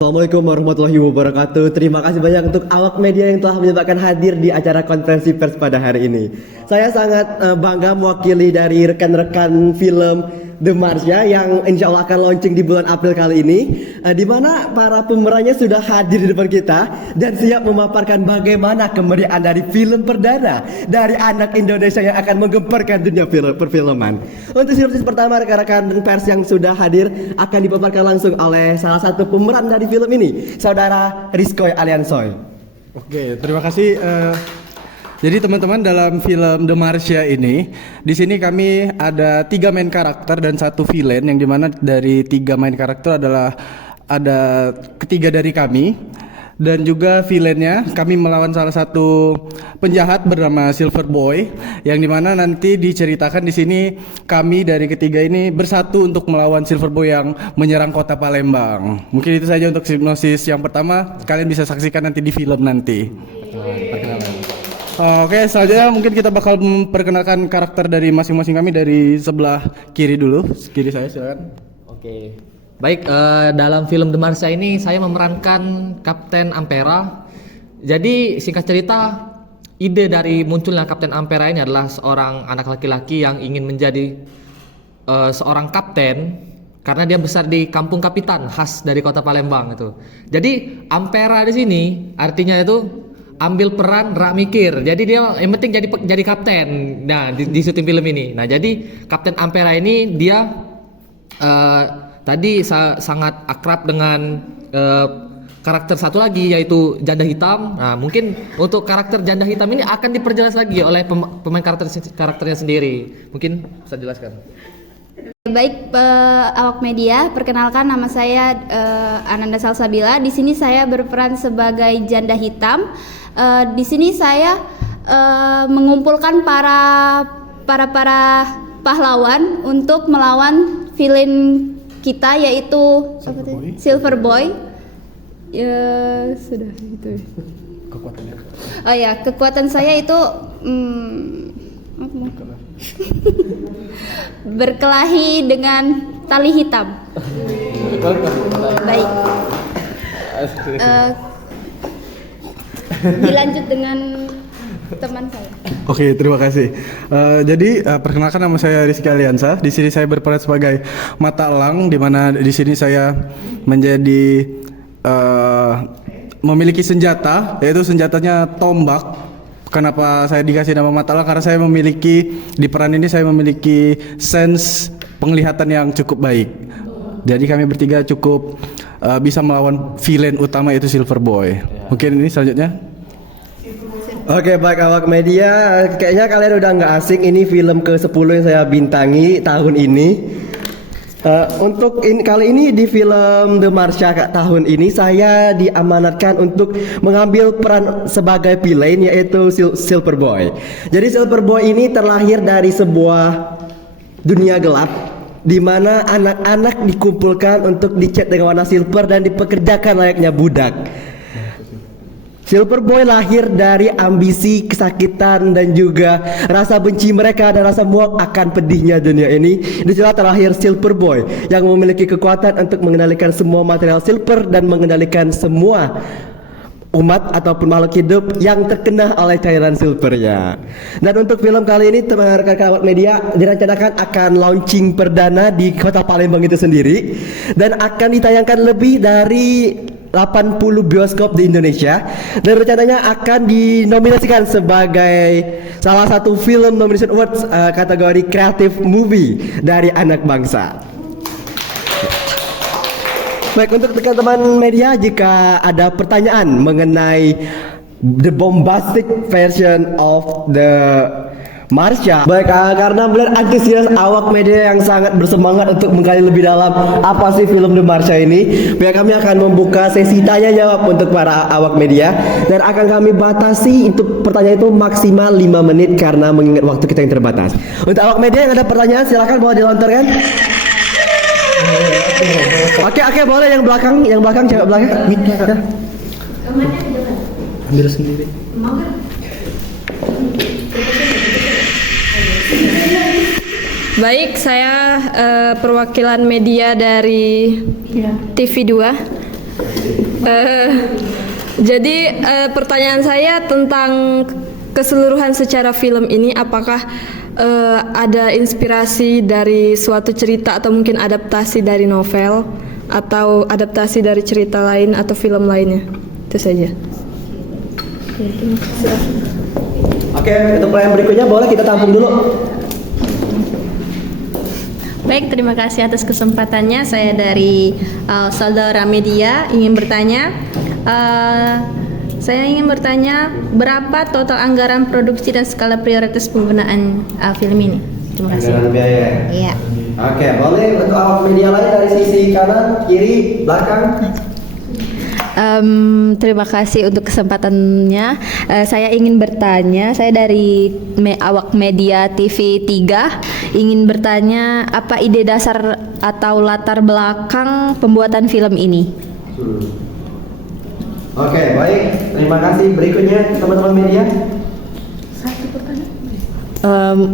Assalamualaikum warahmatullahi wabarakatuh. Terima kasih banyak untuk awak media yang telah menyempatkan hadir di acara konferensi pers pada hari ini. Saya sangat bangga mewakili dari rekan-rekan film The Marsha yang insya Allah akan launching di bulan April kali ini, di mana para pemerannya sudah hadir di depan kita dan siap memaparkan bagaimana kemeriahan dari film perdana dari anak Indonesia yang akan menggemparkan dunia perfilman. Untuk sinopsis pertama, rekan-rekan pers yang sudah hadir akan dipaparkan langsung oleh salah satu pemeran dari film ini, Saudara Rizkoy Aliansoy. Oke, terima kasih. Jadi teman-teman, dalam film The Marsha ini, di sini kami ada 3 main karakter dan 1 villain, yang dimana dari 3 main karakter adalah ada ketiga dari kami, dan juga villainnya kami melawan salah satu penjahat bernama Silver Boy, yang dimana nanti diceritakan di sini kami dari ketiga ini bersatu untuk melawan Silver Boy yang menyerang kota Palembang. Mungkin itu saja untuk sinopsis yang pertama, kalian bisa saksikan nanti di film nanti. Oke, selanjutnya mungkin kita bakal memperkenalkan karakter dari masing-masing kami dari sebelah kiri dulu. Kiri saya, silakan. Oke. Baik, dalam film The Marsha ini saya memerankan Kapten Ampera. Jadi singkat cerita, ide dari munculnya Kapten Ampera ini adalah seorang anak laki-laki yang ingin menjadi seorang kapten karena dia besar di kampung kapitan khas dari kota Palembang itu. Jadi Ampera di sini artinya itu ambil peran rak mikir. Jadi dia yang penting jadi kapten. Nah, di syuting film ini. Nah, jadi Kapten Ampera ini dia tadi sangat akrab dengan karakter satu lagi yaitu Janda Hitam. Nah, mungkin untuk karakter Janda Hitam ini akan diperjelas lagi oleh pemain karakternya sendiri. Mungkin bisa jelaskan. Baik, awak media, perkenalkan nama saya Ananda Salsabila. Di sini saya berperan sebagai Janda Hitam. Di sini saya mengumpulkan para pahlawan untuk melawan villain kita yaitu Silver Boy. Ya sudah itu. Kekuatannya. Oh ya, kekuatan saya itu berkelahi dengan tali hitam. Baik. Dilanjut dengan teman saya. Oke, terima kasih. Jadi perkenalkan, nama saya Rizky Aliansa. Di sini saya berperan sebagai Mata Elang, di mana di sini saya menjadi memiliki senjata, yaitu senjatanya tombak. Kenapa saya dikasih nama Mata Elang? Karena saya memiliki, di peran ini saya memiliki sense penglihatan yang cukup baik. Jadi kami bertiga cukup bisa melawan villain utama yaitu Silver Boy. Mungkin ini selanjutnya. Oke, baik awak media, kayaknya kalian udah nggak asing, ini film ke-10 yang saya bintangi tahun ini. Kali ini di film The Marsha tahun ini saya diamanatkan untuk mengambil peran sebagai villain yaitu Silver Boy. Jadi Silver Boy ini terlahir dari sebuah dunia gelap di mana anak-anak dikumpulkan untuk dicat dengan warna silver dan dipekerjakan layaknya budak. Silver Boy lahir dari ambisi, kesakitan, dan juga rasa benci mereka dan rasa muak akan pedihnya dunia ini. Disitulah terlahir Silver Boy yang memiliki kekuatan untuk mengendalikan semua material silver dan mengendalikan semua umat ataupun makhluk hidup yang terkena oleh cairan silvernya. Dan untuk film kali ini, teman-teman awak media, direncanakan akan launching perdana di kota Palembang itu sendiri dan akan ditayangkan lebih dari 80 bioskop di Indonesia dan rencananya akan dinominasikan sebagai salah satu film Nomination Awards kategori Creative Movie dari anak bangsa. Baik, untuk teman-teman media, jika ada pertanyaan mengenai the bombastic version of the Marsha, baik, karena benar antusias awak media yang sangat bersemangat untuk menggali lebih dalam apa sih film The Marsha ini, pihak kami akan membuka sesi tanya jawab untuk para awak media dan akan kami batasi untuk pertanyaan itu maksimal 5 menit karena mengingat waktu kita yang terbatas. Untuk awak media yang ada pertanyaan silakan boleh dilontarkan. Oke, boleh yang belakang cewek belakang. Ambil sendiri. Baik, saya perwakilan media dari TV2. Jadi pertanyaan saya tentang keseluruhan secara film ini, apakah ada inspirasi dari suatu cerita atau mungkin adaptasi dari novel atau adaptasi dari cerita lain atau film lainnya? Itu saja. Oke, untuk pertanyaan berikutnya boleh kita tampung dulu. Baik, terima kasih atas kesempatannya. Saya dari Saudara Media ingin bertanya. Saya ingin bertanya berapa total anggaran produksi dan skala prioritas penggunaan film ini? Terima kasih. Anggaran biaya. Iya. Oke, boleh untuk awak media lain dari sisi kanan, kiri, belakang. Terima kasih untuk kesempatannya. Saya ingin bertanya, saya dari awak media TV 3 ingin bertanya apa ide dasar atau latar belakang pembuatan film ini? Oke, baik. Terima kasih. Berikutnya teman-teman media.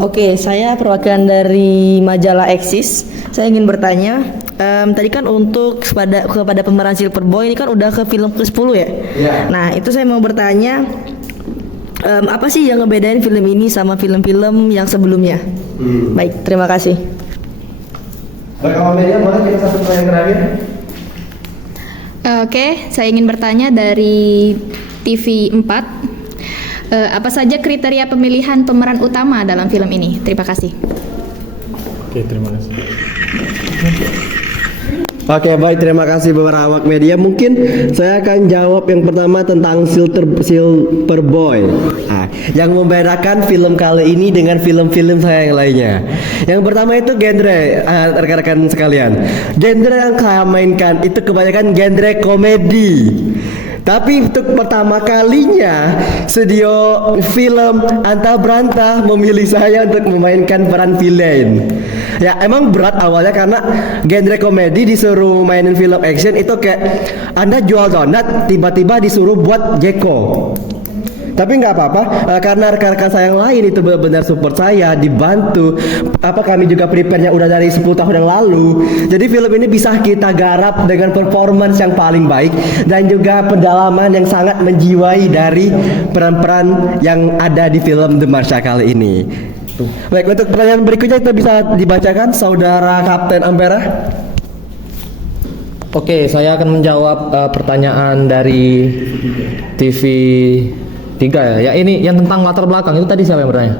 Oke, saya perwakilan dari majalah Eksis. Saya ingin bertanya, tadi kan untuk kepada pemeran Silverboy ini kan udah ke film ke-10 ya? Iya. Nah, itu saya mau bertanya, apa sih yang ngebedain film ini sama film-film yang sebelumnya? Baik, terima kasih. Baik, awak media boleh kita satu pertanyaan terakhir. Oke, saya ingin bertanya dari TV 4. Apa saja kriteria pemilihan pemeran utama dalam film ini? Terima kasih. Oke, terima kasih. Oke, baik, terima kasih beberapa awak media. Mungkin saya akan jawab yang pertama tentang Silverboy. Yang membedakan film kali ini dengan film-film saya yang lainnya. Yang pertama itu genre, rekan-rekan sekalian. Genre yang saya mainkan itu kebanyakan genre komedi. Tapi untuk pertama kalinya studio film Anta Berantah memilih saya untuk memainkan peran villain. Ya emang berat awalnya karena genre komedi disuruh mainin film action itu kayak Anda jual donat tiba-tiba disuruh buat Jeko. Tapi nggak apa-apa karena rekan-rekan saya yang lain itu benar-benar support saya, dibantu. Kami juga prepare-nya udah dari 10 tahun yang lalu. Jadi film ini bisa kita garap dengan performance yang paling baik dan juga pendalaman yang sangat menjiwai dari peran-peran yang ada di film The Marsha kali ini. Baik, untuk pertanyaan berikutnya itu bisa dibacakan Saudara Kapten Ampera. Oke, saya akan menjawab pertanyaan dari TV 3 ya. Ya ini yang tentang latar belakang itu tadi siapa yang bertanya?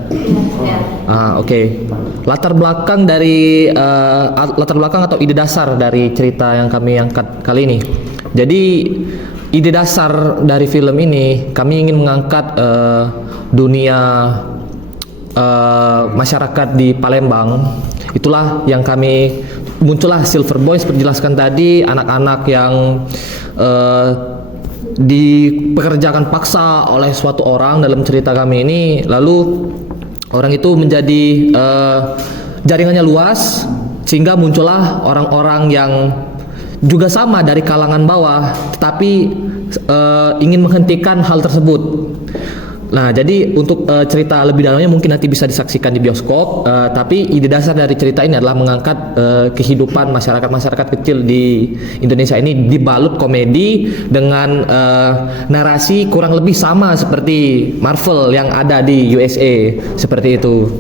Oke. Latar belakang dari latar belakang atau ide dasar dari cerita yang kami angkat kali ini. Jadi ide dasar dari film ini kami ingin mengangkat dunia masyarakat di Palembang. Itulah yang kami muncullah Silverboy seperti dijelaskan tadi, anak-anak yang dipekerjakan paksa oleh suatu orang dalam cerita kami ini, lalu orang itu menjadi jaringannya luas sehingga muncullah orang-orang yang juga sama dari kalangan bawah tetapi ingin menghentikan hal tersebut. Nah, jadi untuk cerita lebih dalamnya mungkin nanti bisa disaksikan di bioskop. Tapi ide dasar dari cerita ini adalah mengangkat kehidupan masyarakat kecil di Indonesia ini dibalut komedi dengan narasi kurang lebih sama seperti Marvel yang ada di USA seperti itu.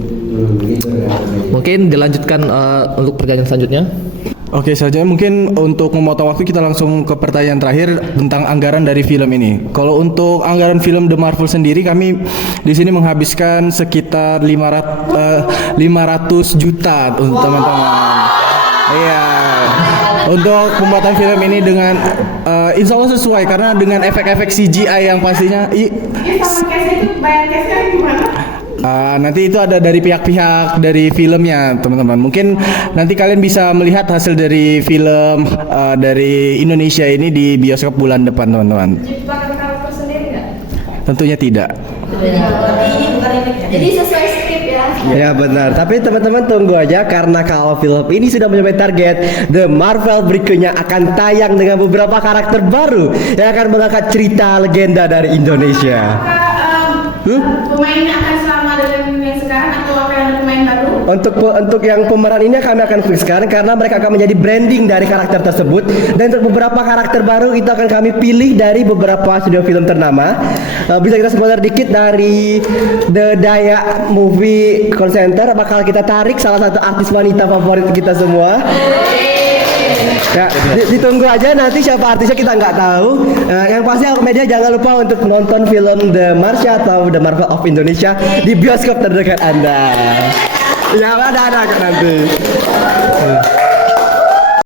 Mungkin dilanjutkan untuk pertanyaan selanjutnya. Oke, selanjutnya mungkin untuk memotong waktu kita langsung ke pertanyaan terakhir tentang anggaran dari film ini. Kalau untuk anggaran film The Marvel sendiri, kami di sini menghabiskan sekitar 500 juta untuk teman-teman. Iya. Untuk pembuatan film ini dengan insya Allah sesuai karena dengan efek-efek CGI yang pastinya. Sama case itu bayar case-nya gimana? Nanti itu ada dari pihak-pihak dari filmnya, teman-teman. Mungkin nanti kalian bisa melihat hasil dari film dari Indonesia ini di bioskop bulan depan, teman-teman. Pakai karakter sendiri nggak? Tentunya tidak. Jadi sesuai skrip ya. Ya benar, tapi teman-teman tunggu aja karena kalau film ini sudah mencapai target, The Marvel berikutnya akan tayang dengan beberapa karakter baru yang akan mengangkat cerita legenda dari Indonesia. Pemainnya akan sama dengan yang sekarang atau akan ada pemain baru? untuk yang pemeran ini kami akan fixkan karena mereka akan menjadi branding dari karakter tersebut. Dan untuk beberapa karakter baru itu akan kami pilih dari beberapa studio film ternama. Bisa kita spoiler dikit dari The Dayak Movie Call Center, bakal kita tarik salah satu artis wanita favorit kita semua. Ya, ditunggu aja nanti siapa artisnya kita nggak tahu. Yang pasti Awak Media jangan lupa untuk nonton film The Marsha atau The Marvel of Indonesia di bioskop terdekat Anda. Ya ada kan nanti.